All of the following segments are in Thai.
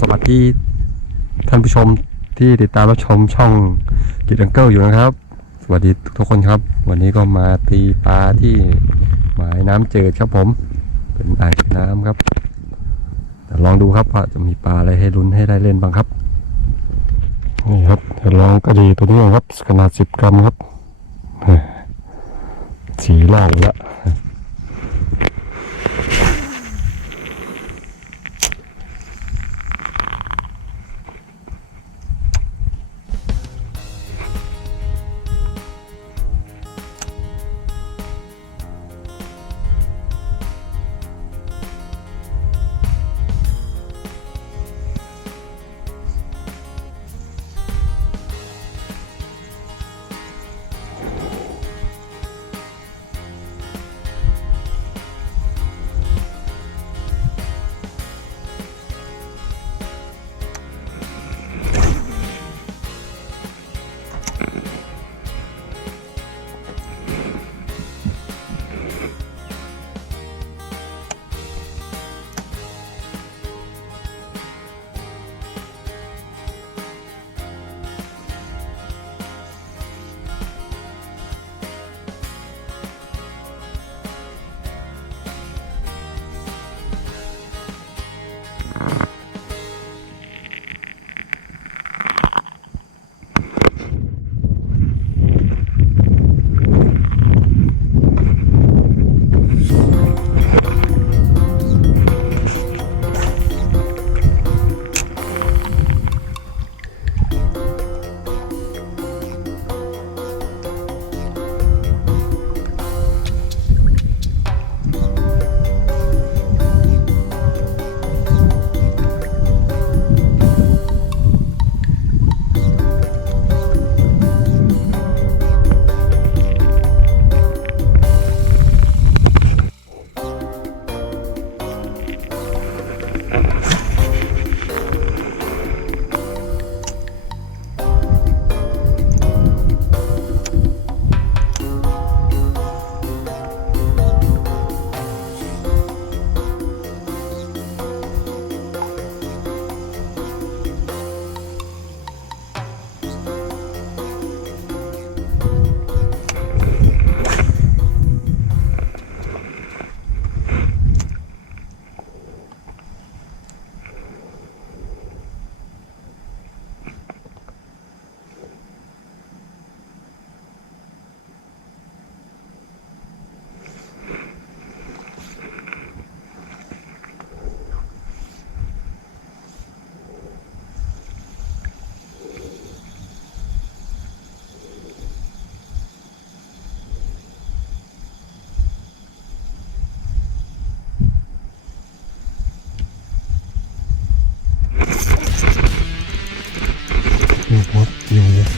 สวัสดีท่านผู้ชมที่ติดตามรับชมช่องกิจอังเกิลอยู่นะครับ สวัสดีทุกคนครับ วันนี้ก็มาตีปลาที่หมายน้ำเจิดครับผม เป็นอ่างน้ำครับเดี๋ยวลองดูครับว่าจะมีปลาอะไรให้ลุ้นให้ได้เล่นบ้างครับนี่ครับเดี๋ยวลองกระดีตัวนี้ครับขนาดสิบกรัมครับสีลอกแล้ว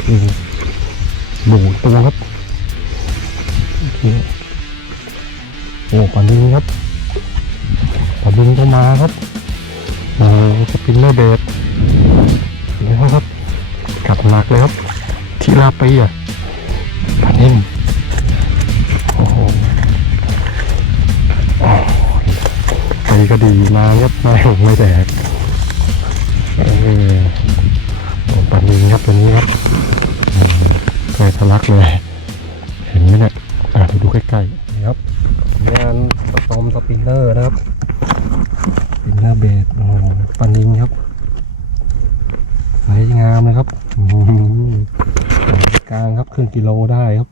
อยู่อยู่หมูตัวครับโอเคโอ้ปลาดึงครับปลาดึงก็มาครับโอ้สปินเนอร์เบดแล้วครับกัดหนักเลยครับ ที่ลาปีอะปลานิ่มโอ้โหไปก็ดีมาครับไม่หงไม่แตกเออ ปันนี้ครับตัวนี้ครับอืมเคยทะลักเลย เห็นไหมเนี่ยอะเดี๋ยวดูใกล้ๆนี่ครับงานสตอมสปินเนอร์นะครับสปินเนอร์เบสโอ้ปันนิงครับไซส์งามเลยครับกลางครับครึ่งกิโลได้ครับ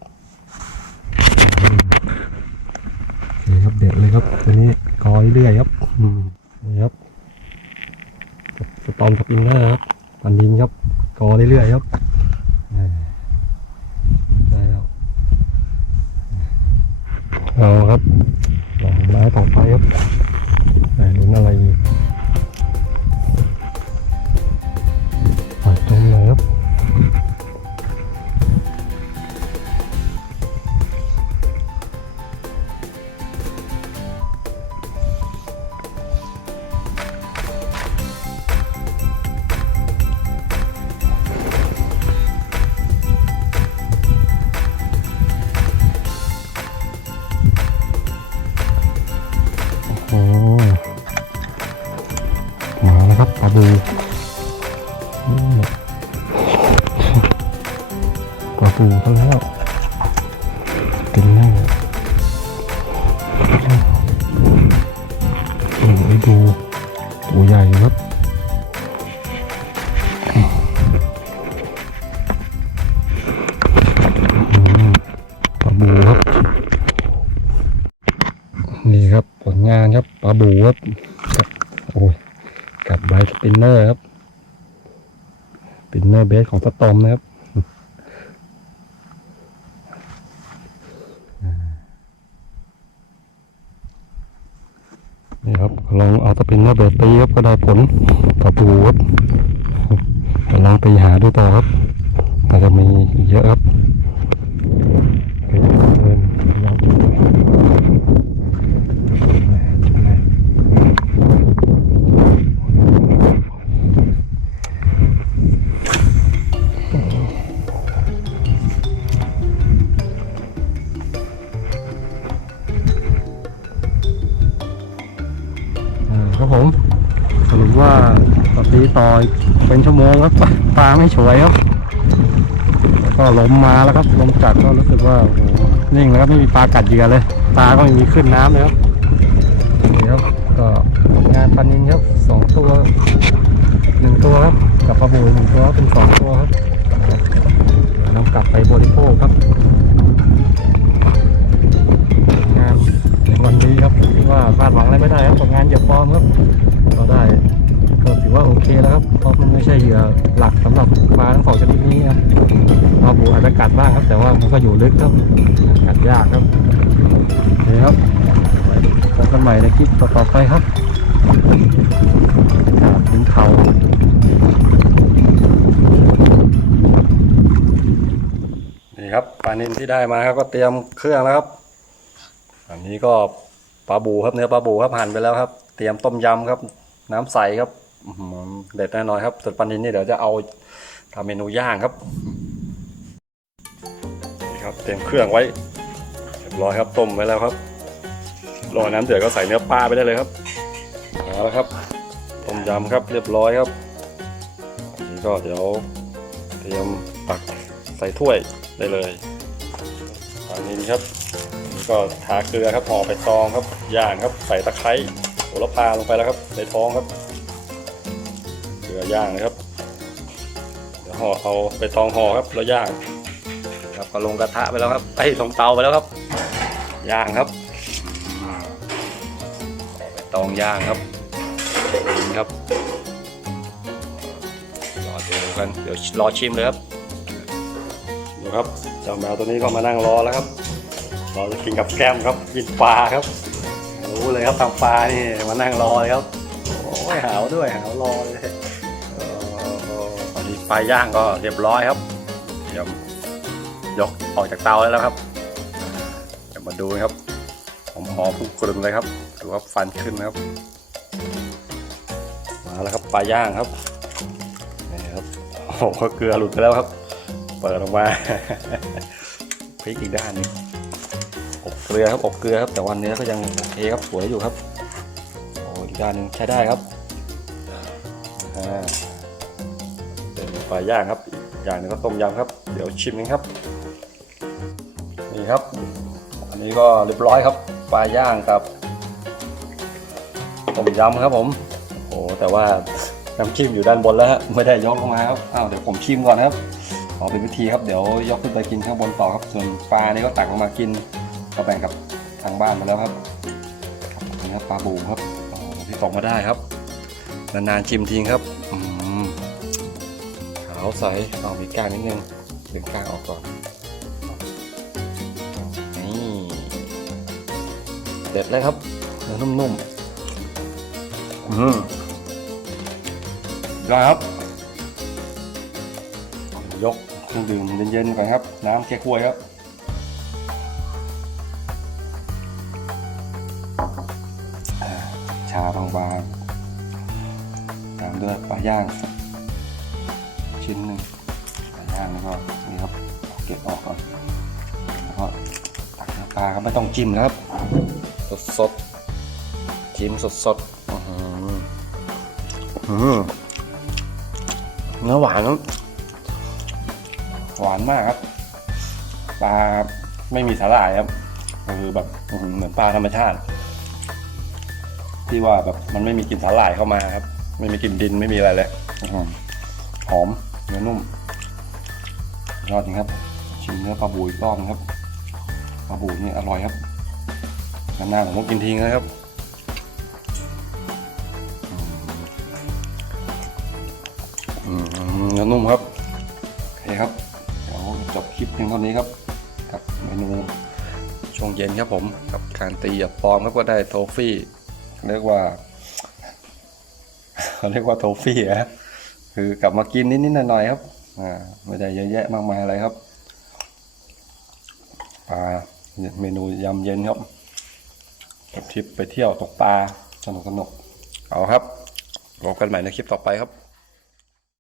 โอเคครับเด็ดเลยครับตัวนี้กอยเรื่อยครับนี่ครับสตอมสปินเนอร์ครับปันดินครับ กอเรื่อยๆครับเออได้แล้วเอาครับลองไม้ต่อไปครับไหนลุ้นอะไรอีก นครับปลาบูปลาบูทั้งแล้วกินแน่โอ้ยดูตัวใหญ่ครับปลาบูครับ นี่ครับผลงานครับปลาบูครับ โอ้ย กับใบสปินเนอร์ครับสปินเนอร์เบสของสตอมนะครับนี่ครับลองเอาสปินเนอร์เบสตีครับก็ได้ผลปลาบูครับลองตีหาดูต่อครับอาจจะมีเยอะครับ ต่อเป็นชั่วโมงครับปลาไม่ฉวยครับก็ลมมาแล้วครับลมจัดก็รู้สึกว่าโอ้โหนิ่งแล้วครับไม่มีปลากัดเหยื่อเลยปลาก็ไม่มีขึ้นน้ำเลยครับนี่ครับก็งานปลานินครับสองตัวหนึ่งตัวครับกับปลาบูหนึ่งตัวเป็นสองตัวครับนำกลับไปบริโภคครับ งานวันนี้ครับว่าคาดหวังอะไรไม่ได้ครับผลงานเหยียบฟอมครับก็ได้ ว่าโอเคแล้วครับ เพราะมันไม่ใช่เหยื่อหลักสำหรับปลาทั้งสองชนิดนี้นะปลาบูอาจจะกัดบ้างครับ แต่ว่ามันก็อยู่ลึกครับ กัดยากครับนี่ครับไว้พบกันใหม่ในคลิปต่อไปครับครับลิงเขานี่ครับปลานินที่ได้มาครับก็เตรียมเครื่องแล้วครับ อันนี้ก็ปลาบูครับเนื้อปลาบูครับหั่นไปแล้วครับ เตรียมต้มยำครับ น้ำใสครับ เด็ดแน่นอนครับส่วนปลานินนี่เดี๋ยวจะเอาทำเมนูย่างครับนี่ครับ เตรียมเครื่องไว้เรียบร้อยครับต้มไว้แล้วครับรอน้ำเดือดก็ใส่เนื้อปลาไปได้เลยครับเอาละครับต้มยำครับเรียบร้อยครับอันนี้ก็เดี๋ยวเตรียมตักใส่ถ้วยได้เลยปลานินครับก็ทาเกลือครับห่อไปตองครับย่างครับ ใส่ตะไคร้โหระพาลงไปแล้วครับในท้องครับ เกลือย่างนะครับเดี๋ยวห่อเอาไปตองห่อครับแล้วย่างครับก็ลงกระทะไปแล้วครับไอ้ยลงเตาไปแล้วครับ ย่างครับห่อไปตองย่างครับนี่ครับรอดูกันเดี๋ยวรอชิมเลยครับดูครับเจ้าแมวตัวนี้ก็มานั่งรอแล้วครับเราจะกินกับแก้มครับกินปลาครับรู้เลยครับทำปลานี่มานั่งรอเลยครับโอ้ยหาวด้วยหาวรอเลยเออตอนนี้ ปลาย่างก็เรียบร้อยครับ เดี๋ยวยกออกจากเตาแล้วครับเดี๋ยวมาดูนะครับหอมหอมกรุ่นเลยครับดูว่าฟันขึ้นครับมาแล้วครับปลาย่างครับนี่ครับโอ้โหเกลือหลุดไปแล้วครับ เปิดออกมาพลิกอีกด้านหนึงอบเกลือครับอบเกลือครับแต่วันนี้ก็ยังโอเคครับสวยอยู่ครับโอ้อีกด้านหนึงใช้ได้ครับอ่า ลาย่างครับ อย่างหนึงก็ต้มยำครับ เดี๋ยวชิมกันครับ นี่ครับ อันนี้ก็เรียบร้อยครับ ปลาย่างกับต้มยำครับผม โอ้แต่ว่าน้ำจิ้มอยู่ด้านบนแล้วฮะไม่ได้ยกลงมาครับอ้าวเดี๋ยวผมชิมก่อนครับขอเป็นวิธีครับเดี๋ยวยกขึ้นไปกินข้างบนต่อครับ ส่วนปลานี่ก็ตักลงมากินก็แบ่งกับทางบ้านมาแล้วครับนี่ครับปลาบูครับที่ตกมาได้ครับ นานๆชิมทิ้งครับ ขาวใสเอามีก้างนิดนึงดึงก้างออกก่อนนี่เด็ดเลยครับเนื้อนุ่มๆอืมได้ครับ ยกเครื่องดื่มเย็นๆก่อนครับ น้ำแก้ควยครับชาบางๆตามด้วยปลาย่างสัก ชิ้นหนึ่งปลาย่างแล้วก็นี่ครับเอาเก็บออกก่อนแล้วก็ตักน้ำปลาครับไม่ต้องจิ้มนะครับ สดสดๆจิ้มสดสดๆอื้อหืออื้อหือเนื้อหวานครับหวานมากครับปลาไม่มีสาหร่ายครับคือแบบอื้อหือเหมือนปลาธรรมชาติ ที่ว่าแบบมันไม่มีกลิ่นสาหร่ายเข้ามาครับ ไม่มีกลิ่นดินไม่มีอะไรเลยอื้อหือหอม เนื้อนุ่มยอดจริงครับ ชิมเนื้อปลาบูอีกรอบนึงครับปลาบูนี่อร่อยครับหน้าผมกินทิ้งนะครับเนื้อนุ่มครับโอเคครับเดี๋ยวจบคลิปเพียงเท่านี้ครับ กับเมนูช่วงเย็นครับผมกับการตีหยับปลอมครับก็ได้โทฟี่เรียกว่าเขาเรียกว่าโทฟี่อะ คือกลับมากินนิดๆหน่อยๆครับอ่าไม่ได้เยอะแยะมากมายอะไรครับปลาเมนูยำเย็นครับกับทริปไปเที่ยวตกปลาสนุกสนุกเอาครับพบกันใหม่ในคลิปต่อไปครับ